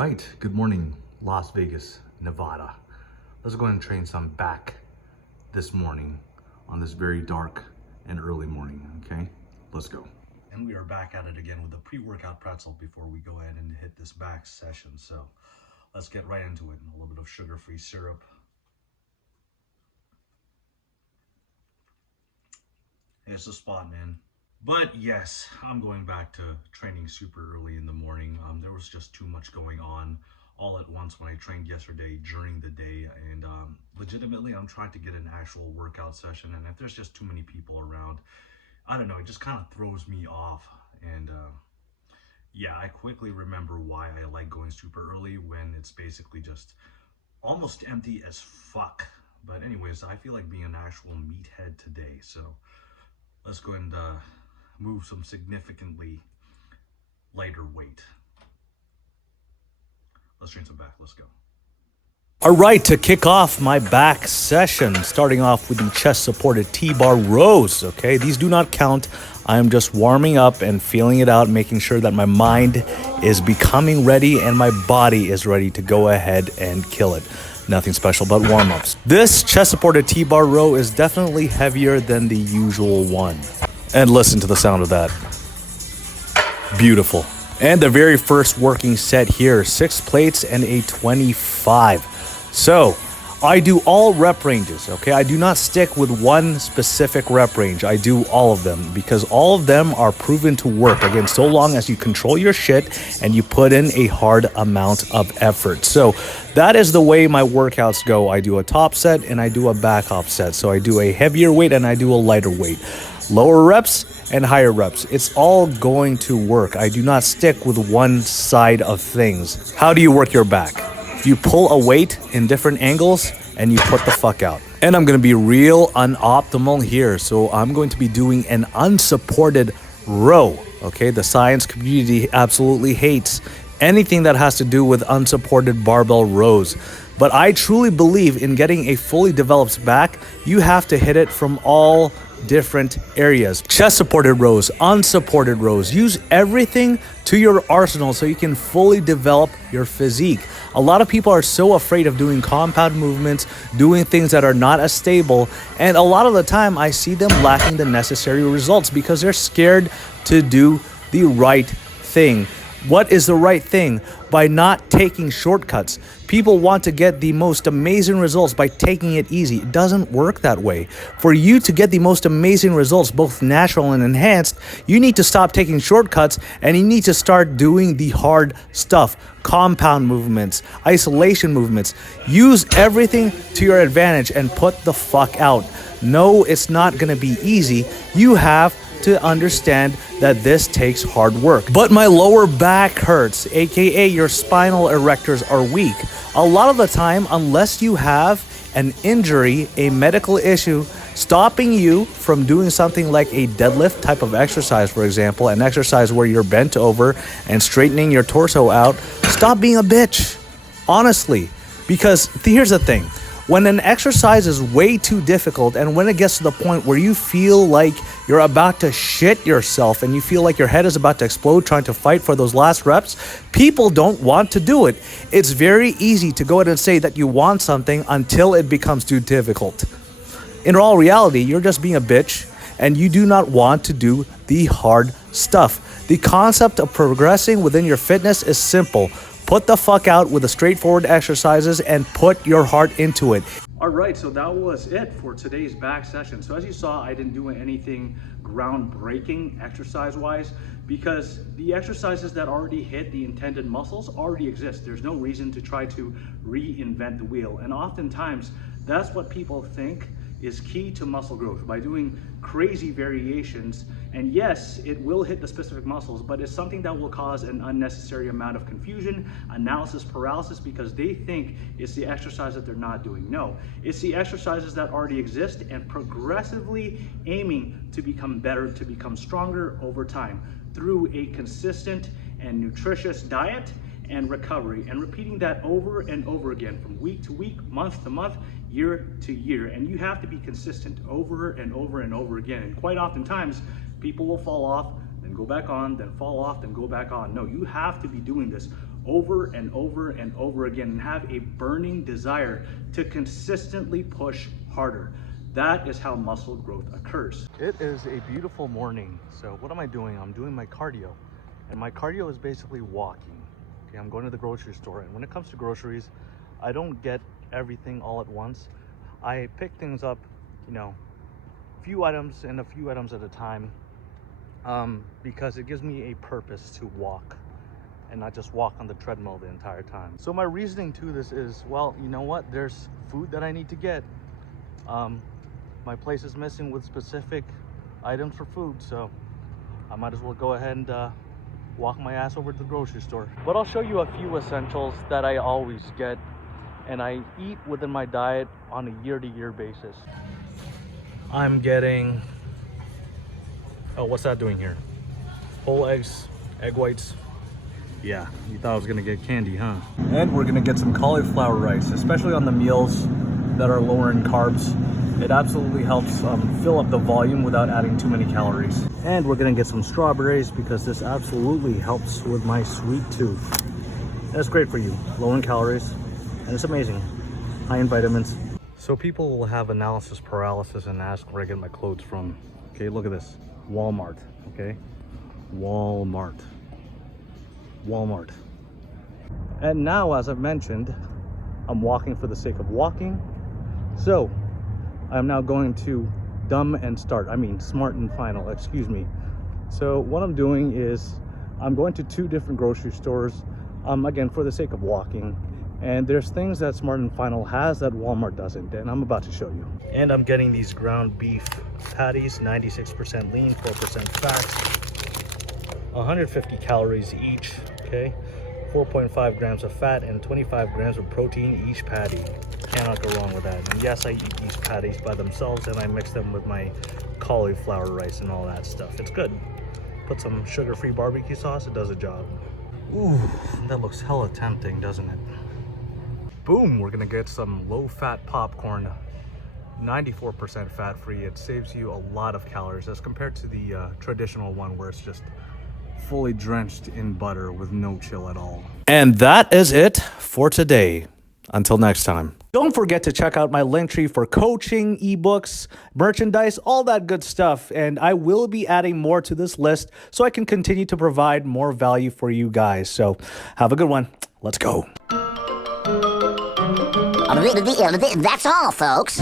right, good morning, Las Vegas, Nevada. Let's go ahead and train some back this morning on this very dark and early morning, okay? Let's go. And we are back at it again with a pre-workout pretzel before we go ahead and hit this back session. So let's get right into it. A little bit of sugar-free syrup. It's the spot, man. But yes, I'm going back to training super early in the morning. There was just too much going on all at once when I trained yesterday during the day. And legitimately, I'm trying to get an actual workout session. And if there's just too many people around, I don't know, it just kind of throws me off. And yeah, I quickly remember why I like going super early when it's basically just almost empty as fuck. But anyways, I feel like being an actual meathead today. So let's go and move some significantly lighter weight. Let's train some back. Let's go. All right, to kick off my back session, starting off with the chest-supported T-bar rows, okay? These do not count. I'm just warming up and feeling it out, making sure that my mind is becoming ready and my body is ready to go ahead and kill it. Nothing special but warm-ups. This chest-supported T-bar row is definitely heavier than the usual one. And listen to the sound of that. Beautiful. And the very first working set here, 6 plates and a 25. So I do all rep ranges, okay? I do not stick with one specific rep range. I do all of them because all of them are proven to work. Again, so long as you control your shit and you put in a hard amount of effort. So that is the way my workouts go. I do a top set and I do a back off set. So I do a heavier weight and I do a lighter weight. Lower reps and higher reps. It's all going to work. I do not stick with one side of things. How do you work your back? You pull a weight in different angles and you put the fuck out. And I'm going to be real unoptimal here. So I'm going to be doing an unsupported row. Okay, the science community absolutely hates anything that has to do with unsupported barbell rows. But I truly believe in getting a fully developed back, you have to hit it from all different areas. Chest supported rows, unsupported rows. Use everything to your arsenal so you can fully develop your physique. A lot of people are so afraid of doing compound movements, doing things that are not as stable, and a lot of the time I see them lacking the necessary results because they're scared to do the right thing. What is the right thing? By not taking shortcuts. People want to get the most amazing results by taking it easy. It doesn't work that way. For you to get the most amazing results, both natural and enhanced, you need to stop taking shortcuts and you need to start doing the hard stuff. Compound movements, isolation movements. Use everything to your advantage and put the fuck out. No, it's not going to be easy. You have to understand that this takes hard work. But my lower back hurts, aka your spinal erectors are weak. A lot of the time, unless you have an injury, a medical issue, stopping you from doing something like a deadlift type of exercise, for example, an exercise where you're bent over and straightening your torso out, stop being a bitch, honestly. Because here's the thing. When an exercise is way too difficult and when it gets to the point where you feel like you're about to shit yourself and you feel like your head is about to explode trying to fight for those last reps, people don't want to do it. It's very easy to go ahead and say that you want something until it becomes too difficult. In all reality, you're just being a bitch and you do not want to do the hard stuff. The concept of progressing within your fitness is simple. Put the fuck out with the straightforward exercises and put your heart into it. All right, so that was it for today's back session. So as you saw, I didn't do anything groundbreaking exercise-wise because the exercises that already hit the intended muscles already exist. There's no reason to try to reinvent the wheel. And oftentimes, that's what people think is key to muscle growth, by doing crazy variations. And yes, it will hit the specific muscles, but it's something that will cause an unnecessary amount of confusion, analysis paralysis, because they think it's the exercise that they're not doing. No, it's the exercises that already exist and progressively aiming to become better, to become stronger over time through a consistent and nutritious diet and recovery, and repeating that over and over again from week to week, month to month, year to year. And you have to be consistent over and over and over again. And quite oftentimes, people will fall off, then go back on, then fall off, then go back on. No, you have to be doing this over and over and over again and have a burning desire to consistently push harder. That is how muscle growth occurs. It is a beautiful morning. So what am I doing? I'm doing my cardio. And my cardio is basically walking. Okay, I'm going to the grocery store. And when it comes to groceries, I don't get everything all at once. I pick things up, you know, a few items at a time, because it gives me a purpose to walk and not just walk on the treadmill the entire time. So my reasoning to this is, well, you know what? There's food that I need to get. My place is missing with specific items for food, so I might as well go ahead and walk my ass over to the grocery store. But I'll show you a few essentials that I always get and I eat within my diet on a year-to-year basis. I'm getting, oh, what's that doing here? Whole eggs, egg whites. Yeah, you thought I was gonna get candy, huh? And we're gonna get some cauliflower rice, especially on the meals that are lower in carbs. It absolutely helps fill up the volume without adding too many calories. And we're gonna get some strawberries because this absolutely helps with my sweet tooth. That's great for you, low in calories, and it's amazing, high in vitamins. So people will have analysis paralysis and ask where I get my clothes from. Okay, look at this, Walmart, okay? Walmart. And now, as I've mentioned, I'm walking for the sake of walking. So I'm now going to Smart and Final, excuse me. So what I'm doing is I'm going to 2 different grocery stores, again, for the sake of walking. And there's things that Smart and Final has that Walmart doesn't, and I'm about to show you. And I'm getting these ground beef patties, 96% lean, 4% fat, 150 calories each, okay? 4.5 grams of fat and 25 grams of protein each patty. Cannot go wrong with that. And yes, I eat these patties by themselves and I mix them with my cauliflower rice and all that stuff. It's good. Put some sugar-free barbecue sauce, it does a job. Ooh, that looks hella tempting, doesn't it? Boom, we're gonna get some low-fat popcorn, 94% fat-free. It saves you a lot of calories as compared to the traditional one where it's just fully drenched in butter with no chill at all. And that is it for today. Until next time. Don't forget to check out my Linktree for coaching, ebooks, merchandise, all that good stuff. And I will be adding more to this list so I can continue to provide more value for you guys. So have a good one. Let's go. That's all, folks.